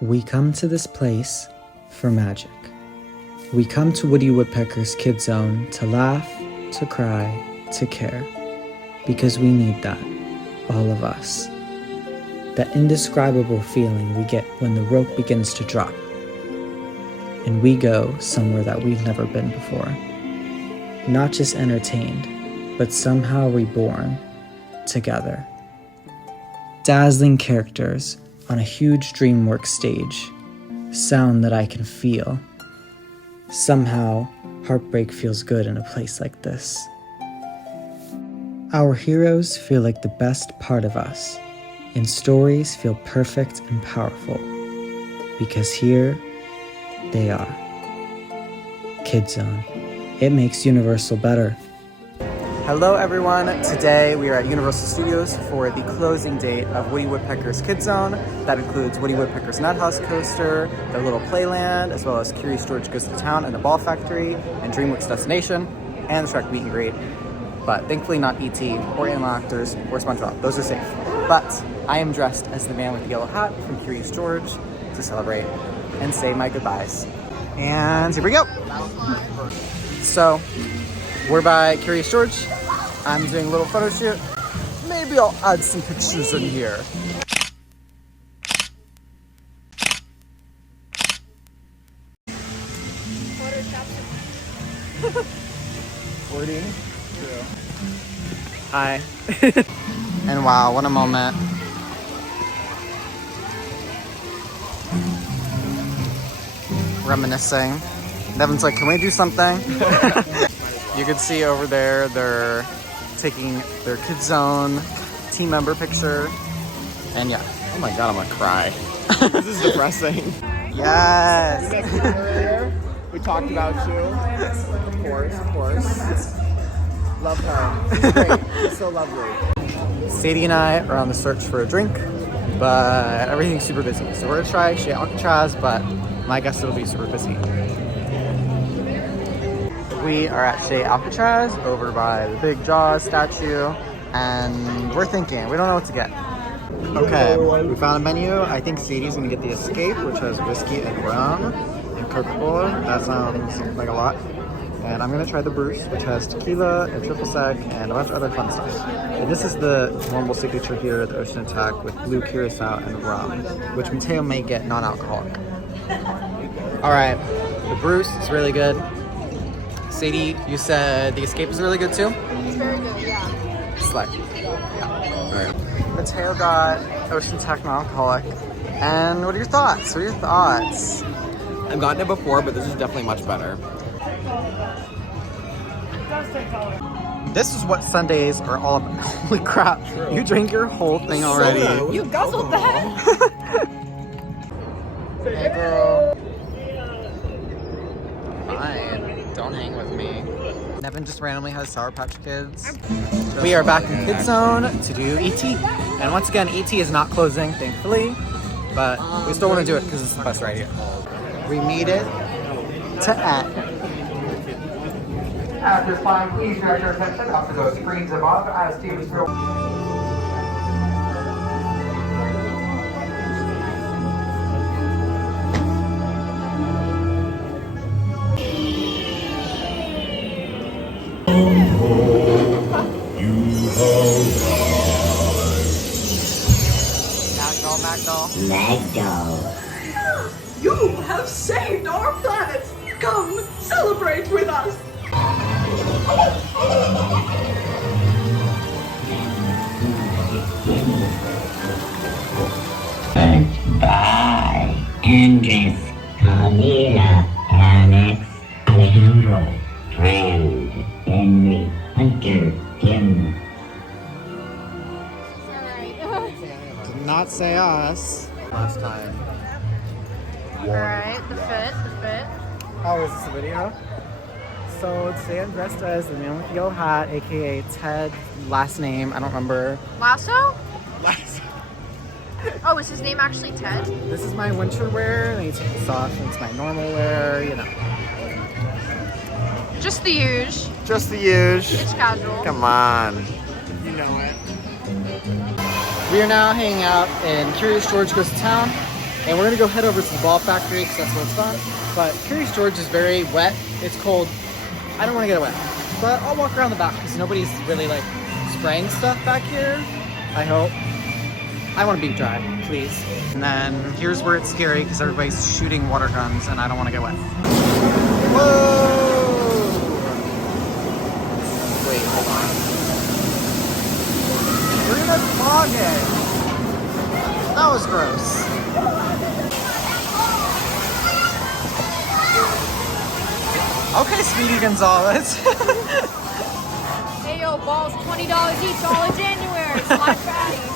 We come to this place for magic. We come to Woody Woodpecker's KidZone to laugh, to cry, to care. Because we need that, all of us. That indescribable feeling we get when the rope begins to drop. And we go somewhere that we've never been before. Not just entertained, but somehow reborn together. Dazzling characters on a huge Dreamworks stage. Sound that I can feel. Somehow, heartbreak feels good in a place like this. Our heroes feel like the best part of us, and stories feel perfect and powerful. Because here, they are. KidZone. It makes Universal better. Hello everyone, today we are at Universal Studios for the closing date of Woody Woodpecker's KidZone. That includes Woody Woodpecker's Nuthouse coaster, their little Playland, as well as Curious George Goes to Town and the Ball Factory, and Dreamworks Destination, and the Shrek Meet and Greet. But thankfully not E.T. or Animal Actors or SpongeBob, those are safe. But I am dressed as the man with the yellow hat from Curious George to celebrate and say my goodbyes. And here we go. So, we're by Curious George. I'm doing a little photo shoot. Maybe I'll add some pictures in here. Hi. And wow, what a moment. Reminiscing. Devin's like, can we do something? You can see over there, they're taking their KidZone team member picture. And yeah. Oh my god, I'm gonna cry. This is depressing. Yes! Earlier, we talked about you. Of course. Love her. She's great. She's so lovely. Sadie and I are on the search for a drink, but everything's super busy. So we're gonna try Chez Alcatraz, but my guess it'll be super busy. We are at Chez Alcatraz over by the big Jaws statue, and we're thinking, we don't know what to get. Okay, we found a menu. I think Sadie's gonna get the Escape, which has whiskey and rum and Coca-Cola. That sounds like a lot. And I'm gonna try the Bruce, which has tequila and triple sec and a bunch of other fun stuff. And this is the normal signature here, the Ocean Attack with blue curacao and rum, which Mateo may get non-alcoholic. All right, the Bruce is really good. Sadie, you said the Escape is really good too? It's very good, yeah. Slay. Yeah. All right. Mateo got Ocean Attack non-alcoholic. And what are your thoughts? I've gotten it before, but this is definitely much better. This is what Sundays are all about. Holy crap. True. You drank your whole thing already. You guzzled that? Hey girl. Fine. Don't hang with me. Nevin just randomly has Sour Patch Kids. We are back in KidZone to do E.T. And once again, E.T. is not closing, thankfully. But we still want to do it because it's the best right here. We made it to At. At this time, please direct your attention up to those screens above as teams throw. Magdo. You have saved our planet! Come, celebrate with us! By Andres, Camila, Alex, Alejandro, Friend, Henry, Hunter, Kim. Did not say us last time. Alright, the fit. Oh, is this a video? So today I'm dressed as the man with the yellow hat, aka Ted, last name, I don't remember. Lasso? Oh, is his name actually Ted? This is my winter wear, and I take this off, and it's my normal wear, you know. Just the huge. Just the huge. It's casual. Come on. You know it. We are now hanging out in Curious George Goes to Town. And we're gonna go head over to the ball factory because that's where it's fun. But Curious George is very wet. It's cold. I don't want to get wet. But I'll walk around the back because nobody's really like spraying stuff back here. I hope. I want to be dry, please. And then here's where it's scary because everybody's shooting water guns and I don't want to get wet. Whoa! Wait, hold on. We're in a toboggan. That was gross. Okay, Speedy Gonzalez. Hey yo, balls, $20 each all in January. It's Black Friday.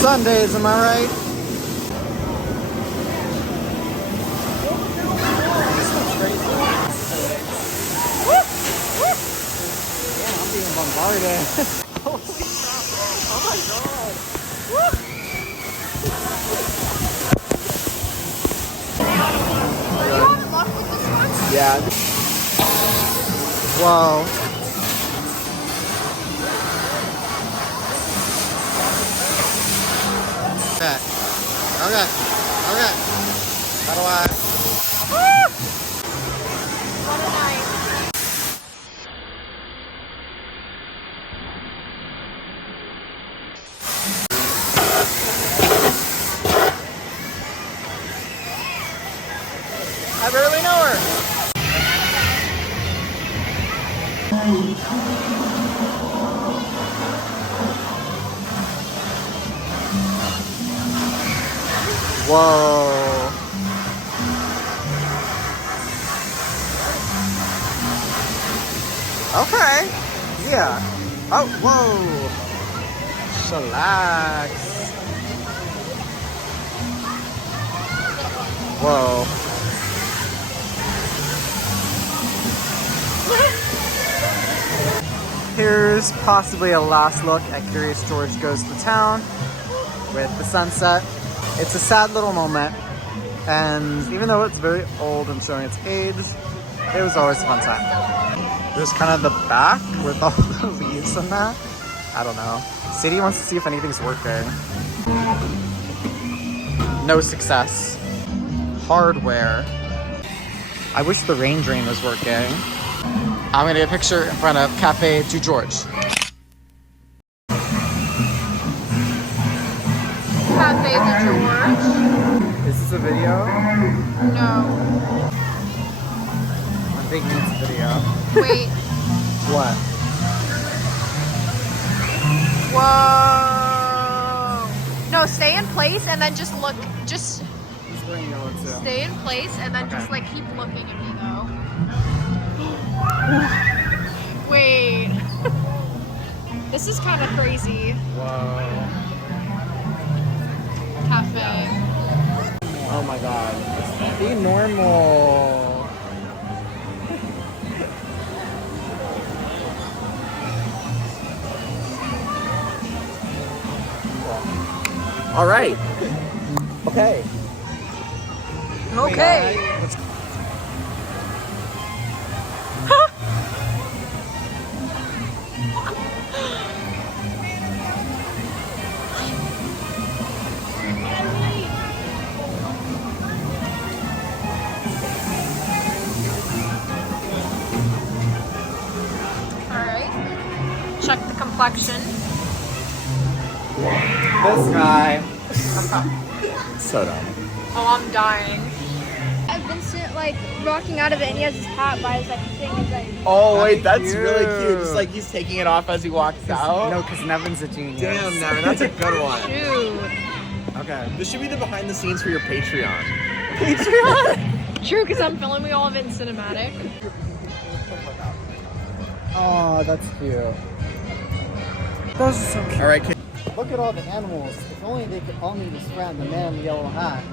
Sundays, am I right? This looks crazy. Yeah, I'm being bombarded. Holy crap. Oh my god. Are you having luck with this one? Yeah. Whoa. Okay. Okay. Okay. How do I? What a night. I barely know her. Whoa. Okay. Yeah. Oh, whoa. Chillax. Whoa. Here's possibly a last look at Curious George Goes to Town with the sunset. It's a sad little moment, and even though it's very old and showing its age, it was always a fun time. There's kind of the back with all the leaves and that. I don't know. Sadie wants to see if anything's working. No success. Hardware. I wish the rain drain was working. I'm gonna get a picture in front of Cafe du George. Cafe the George. Is this a video? No. I'm thinking it's a video. Wait. What? Whoa. No, stay in place and then just look. Just It's wearing yellow too. stay in place and then Okay. just like keep looking at me though. Wait. This is kind of crazy. Whoa. Cafe. Oh my god. Be normal. All right. Okay. Okay. Alright. Check the complexion. This guy. So dumb. Oh, I'm dying. I've been like rocking out of it and he has his hat by his like thing. He's like, Oh wait, That's that's really cute. cute. Just like he's taking it off as he walks out. No, because Nevin's a genius. Damn, Nevin, that's a good one. dude. Okay. This should be the behind the scenes for your Patreon. True, because I'm filming all of it in cinematic. Oh, that's cute. Those are so cute. All right, kid. Look at all the animals. If only they could all meet his friend, the man in the yellow hat.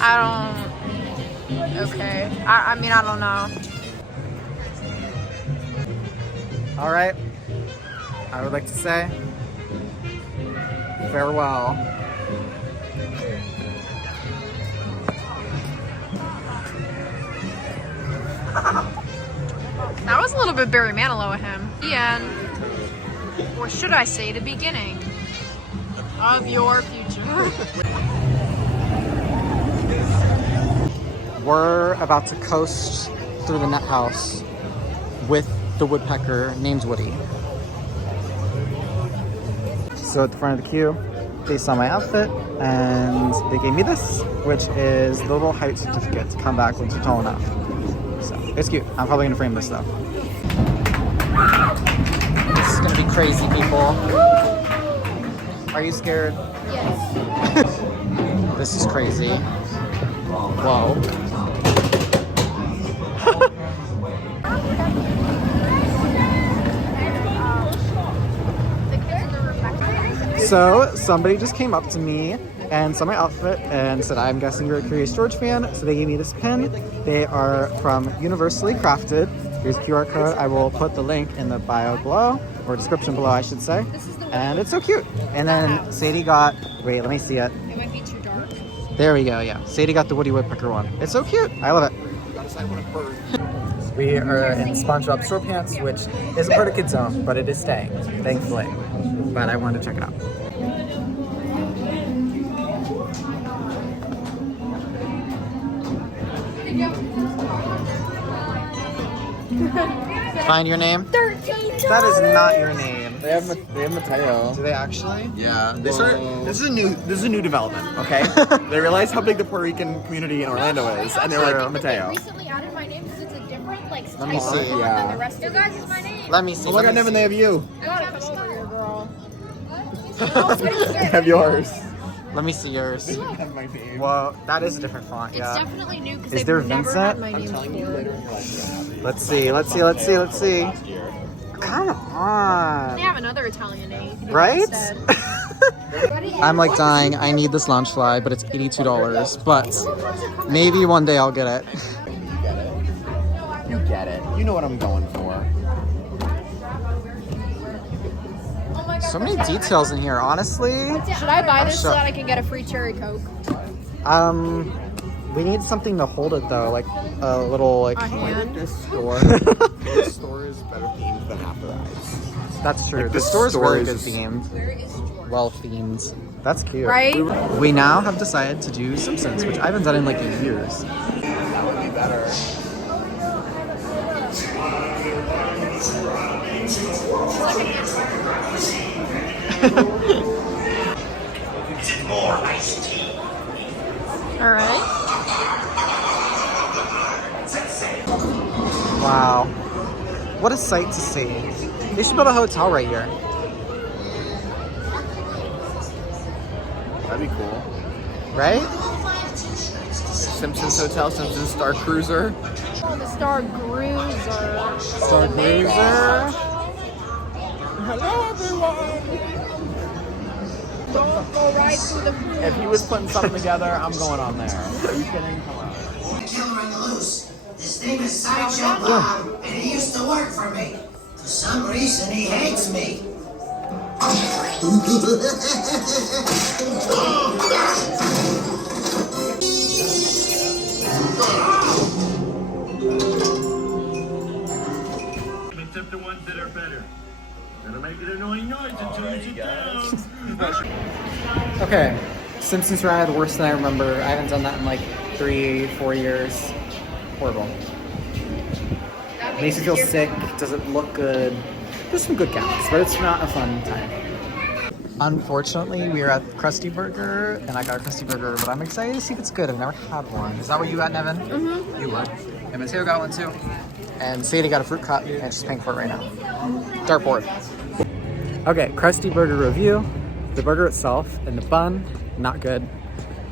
I don't. Okay. I mean, I don't know. All right. I would like to say farewell. That was a little bit Barry Manilow of him. The end. Or should I say the beginning of your future. We're about to coast through the Nuthouse with the woodpecker named Woody. So at the front of the queue, they saw my outfit and they gave me this, which is the little height certificate to come back once you're tall enough. So it's cute. I'm probably gonna frame this though. This is gonna be crazy, people. Are you scared? Yes. This is crazy. Whoa. So somebody just came up to me and saw my outfit and said, I'm guessing you're a Curious George fan. So they gave me this pin. They are from Universally Crafted. Here's a QR code. I will put the link in the bio below, or description below, I should say. And it's so cute. And then Sadie got, wait, let me see it. It might be too dark. There we go, yeah. Sadie got the Woody Woodpecker one. It's so cute. I love it. We are in Spongebob Storepants, which isn't part of KidZone, but it is staying, thankfully. But I wanted to check it out. Find your name? 13. That is not your name. They have Mateo. Do they actually? Yeah, they started. This is a new development. Okay, they realized how big the Puerto Rican community in Orlando is, and they're like Mateo. Recently added my name because it's a different like Let me type see. of font Yeah. than the rest of guys is my name. Let me see. Oh my God, Nevin, they have you. I got it over here, girl. They have yours. Let me see yours. They have my name. Well, that is a different font, It's yeah. definitely new because Is they've there never Vincent? had my I'm name telling you before. later in your life. Let's see. Come on. They have another Italian name. Right? Instead. I'm like dying. I need this launch fly, but it's $82. But maybe one day I'll get it. You get it. You know what I'm going for. So many details in here, honestly. Should I buy this so sure. that I can get a free cherry Coke? We need something to hold it though, like a little like. A hand? This store. This store is better themed than half the rides. That's true. Like, the this store's store really good is- themed. Well themed. That's cute. Right? We now have decided to do Simpsons, which I haven't done in like years. That would be better. More iced tea. All right. Wow. What a sight to see. They should build a hotel right here. That'd be cool. Right? Simpsons Hotel, Simpsons Star Cruiser. Oh, the Star Cruiser. Star Cruiser. Hello, everyone. Don't go right through the pool. If he was putting something together, I'm going on there. Are you kidding? Come on. Killer on the loose. His name is Sideshow Bob, and he used to work for me. For some reason, he hates me. Except the ones that are better. That'll make an annoying noise until you sit down. Okay. Simpsons ride, worse than I remember. I haven't done that in like 3-4 years. Horrible. Makes you feel sick. Doesn't look good. There's some good gaps, but it's not a fun time. Unfortunately, we are at Krusty Burger, and I got a Krusty Burger, but I'm excited to see if it's good. I've never had one. Is that what you got, Nevin? Mm-hmm. You would. And Mateo got one too. And Sadie got a fruit cup, and she's paying for it right now. Dartboard. Okay, Krusty Burger review. The burger itself and the bun, not good.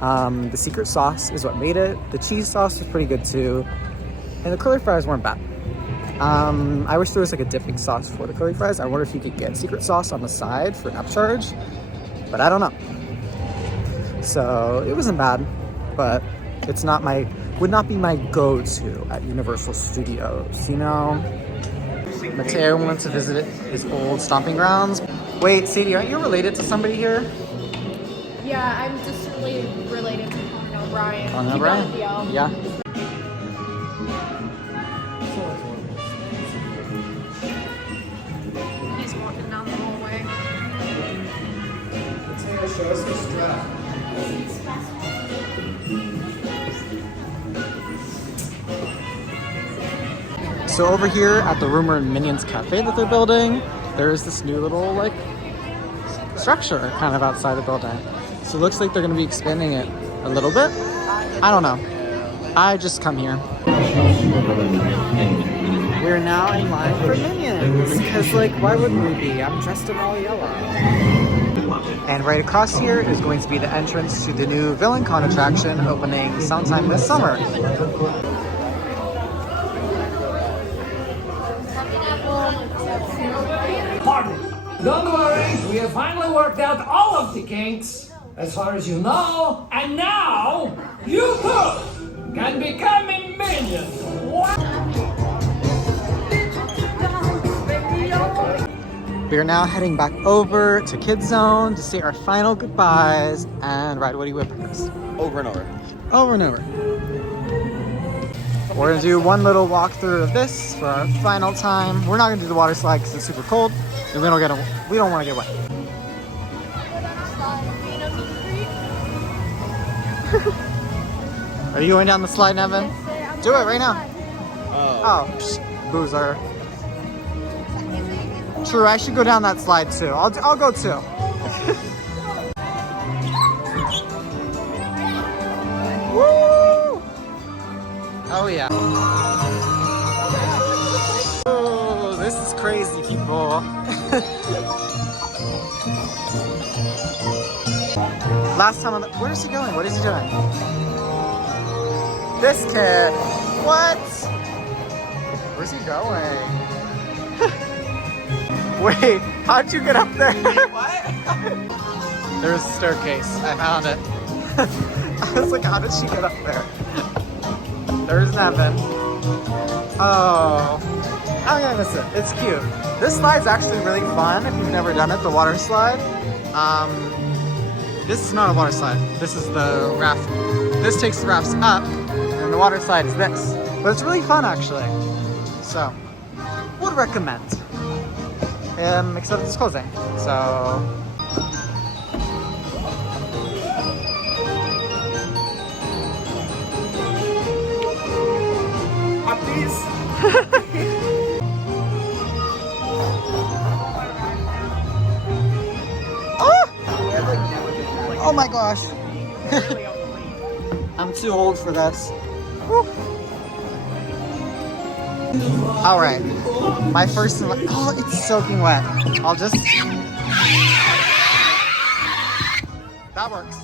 The secret sauce is what made it. The cheese sauce was pretty good too. And the curly fries weren't bad. I wish there was like a dipping sauce for the curly fries. I wonder if you could get secret sauce on the side for an upcharge, but I don't know. So it wasn't bad, but it's not would not be my go-to at Universal Studios, you know? Mateo wants to visit his old stomping grounds. Wait, Sadie, aren't you related to somebody here? Yeah, I'm just related to Conan O'Brien. Conan Keep O'Brien? going, Theo. Yeah. Show us your strap. So over here at the Rumor and Minions Cafe that they're building, there's this new little like structure kind of outside the building. So it looks like they're going to be expanding it a little bit. I don't know. I just come here. We're now in line for Minions because like why wouldn't we be? I'm dressed in all yellow. And right across here is going to be the entrance to the new VillainCon attraction opening sometime this summer. Pardon. Don't worry, we have finally worked out all of the kinks, as far as you know, and now you too can become a minion. What? We are now heading back over to KidZone to say our final goodbyes and ride Woody Woodpeckers. Over and over. Over and over. We're gonna do one little walkthrough of this for our final time. We're not gonna do the water slide because it's super cold, and we don't want to get wet. Are you going down the slide, Nevin? Do it right now. Oh, psh, boozer. True, I should go down that slide too. I'll go too. Woo! Oh yeah. Oh, this is crazy, people. Last time where is he going? What is he doing? This kid. What? Where's he going? Wait, how'd you get up there? Wait, what? There's a staircase. I found it. I was like, how did she get up there? There's Nevin. Oh, I'm gonna miss it. It's cute. This slide's actually really fun if you've never done it, the water slide. This is not a water slide. This is the raft. This takes the rafts up, and the water slide is this. But it's really fun, actually. So, would recommend. Except it's closing. So. Please. Oh my gosh. I'm too old for this. All right. My first, oh, it's soaking wet. I'll just, that works.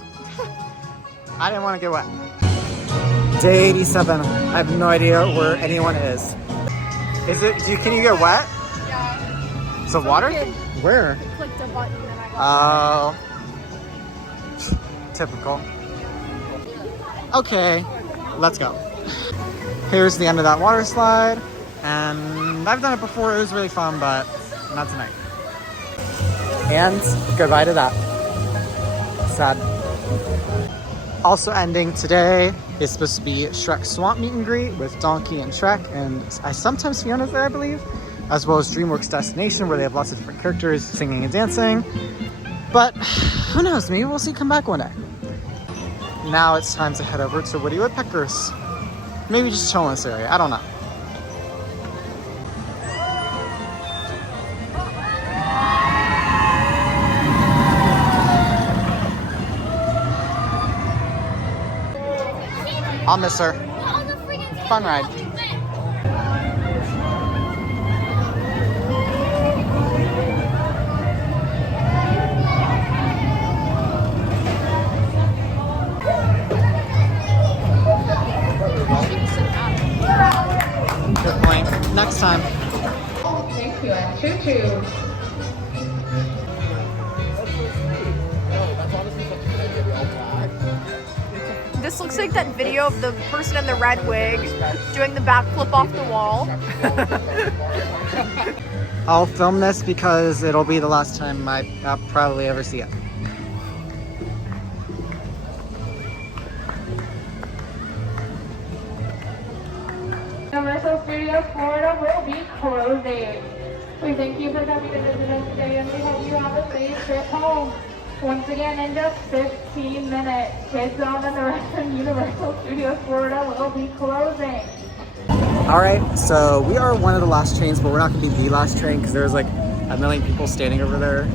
I didn't want to get wet. Day 87. I have no idea where anyone is. Is it, can you get wet? Yeah. Is it water? Where? I clicked a button and I got typical. Okay, let's go. Here's the end of that water slide. And I've done it before, it was really fun, but not tonight. And goodbye to that. Sad. Also ending today is supposed to be Shrek Swamp Meet and Greet with Donkey and Shrek, and sometimes Fiona's there, I believe, as well as Dreamworks Destination, where they have lots of different characters singing and dancing. But who knows, maybe we'll see come back one day. Now it's time to head over to Woody Woodpeckers. Maybe just chill in this area, I don't know. I'll miss her. Fun ride. Good point. Next time. Thank you, and choo-choo. This looks like that video of the person in the red wig doing the backflip off the wall. I'll film this because it'll be the last time I'll probably ever see it. Universal Studios Florida will be closing. We thank you for coming to visit us today, and we hope you have a safe trip home. Once again, in just 15 minutes, KidZone and the rest of Universal Studios Florida will be closing. All right, so we are one of the last trains, but we're not gonna be the last train because there's like a million people standing over there.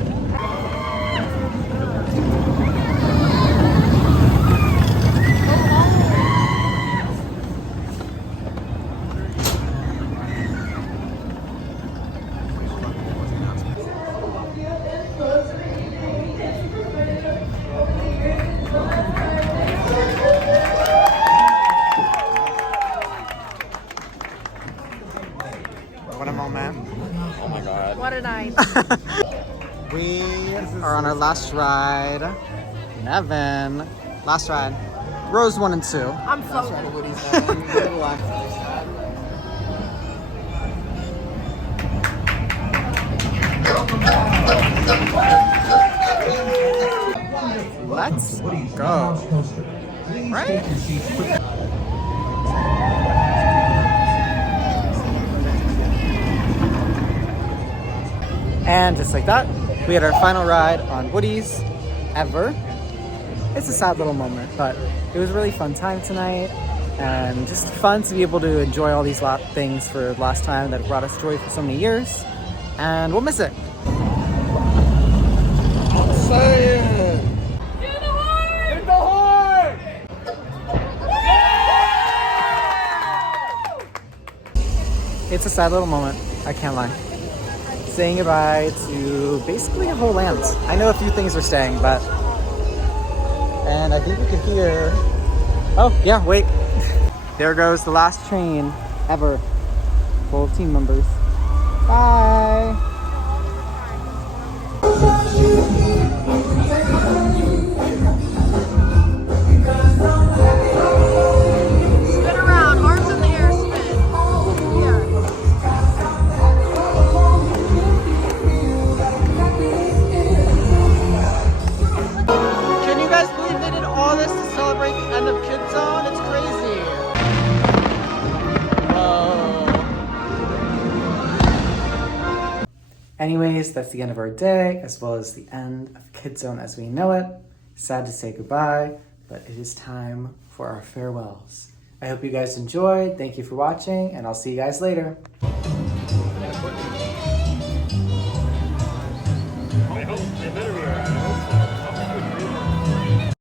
What a moment. Oh my god. What a night. We are on our last ride. Nevin. Last ride. Rows 1 and 2. I'm floating. Let's go. Right? And just like that, we had our final ride on Woody's ever. It's a sad little moment, but it was a really fun time tonight and just fun to be able to enjoy all these things for the last time that brought us joy for so many years, and we'll miss it. Say it! Get the horn! Get the horn! It's a sad little moment, I can't lie. Saying goodbye to basically a whole land. I know a few things are staying, but... And I think you can hear... Oh, yeah, wait. There goes the last train ever. Full of team members. Bye! Spin around, arms in the air, spin. Yeah. Can you guys believe they did all this to celebrate the end of KidZone? It's crazy. Whoa. Anyways, that's the end of our day, as well as the end of KidZone as we know it. Sad to say goodbye, but it is time for our farewells. I hope you guys enjoyed. Thank you for watching, and I'll see you guys later.